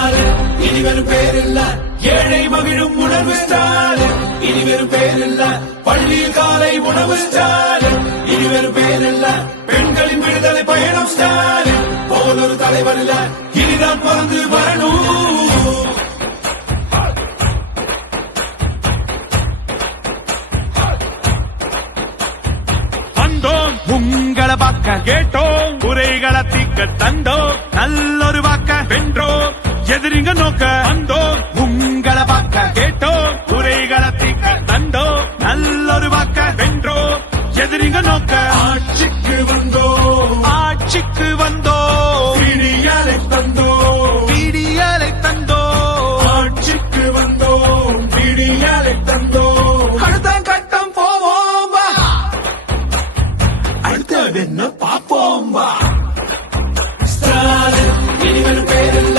ஸ்டாலின் இனி வெறும் பேரில்ல, ஏழை மகிழும் உணர்வு ஸ்டாலின் இனி வெறும் பேரில்ல, பள்ளியில் காலை உணவு ஸ்டாலின் இனி வெறும் பேரில்ல, பெண்களின் விடுதலை பயணம் ஸ்டாலின் போல் ஒரு தலைவர் இல்ல, இனிதான் பிறந்து வரணும். உங்களை வாக்க கேட்டோம், குறைகளை தீக்க தந்தோம், நல்லொரு வாக்க வென்றோம், எதிரிங்க நோக்க வந்தோம். உங்களை வாக்க கேட்டோம், குறைகளை தீக்க தந்தோம், நல்லொரு வாக்க வென்றோம், எதிரிங்க நோக்க. ஆட்சிக்கு வந்தோம், ஆட்சிக்கு வந்தோம், விடியலை தந்தோம், விடியலை தந்தோம், ஆட்சிக்கு வந்தோம், விடியலை தந்தோம். அடுத்த கட்டம் போவோம் வா, அடுத்தது என்ன பாப்போம் வா. ஸ்டாலின் இனி வெறும் பேரில்ல,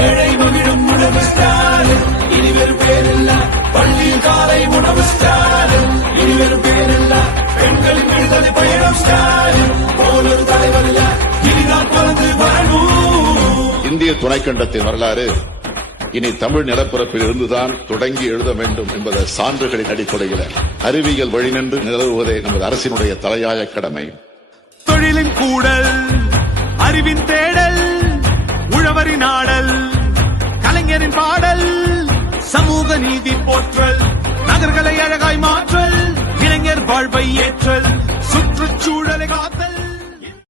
ஏழை மகிழும் உணவு ஸ்டாலின் இனி வெறும் பேரில்ல, பள்ளியில் காலை உணவு ஸ்டாலின் இனி வெறும் பேரில்ல, பெண்களின் விடுதலை பயணம் ஸ்டாலின் போல் ஒரு தலைவர் இல்ல, இனிதான் பிறந்து வரணும். இந்திய துணைக்கண்டத்தின் வரலாறு இனி தமிழ் நிலப்பரப்பில் இருந்துதான் தொடங்கி எழுத வேண்டும் என்பத சான்றுகளின் அடிப்படையில் அறிவியல் வழிநின்று நிலவுவதே நமது அரசினுடைய தலையாய கடமை. தொழிலின் கூடல், அறிவின் தேடல், உழவரின் ஆடல், கலைஞரின் பாடல், சமூக நீதி போற்றல், நகர்களை அழகாய் மாற்றல், இளைஞர் வாழ்வை ஏற்றல், சுற்றுச்சூழலை காத்தல்.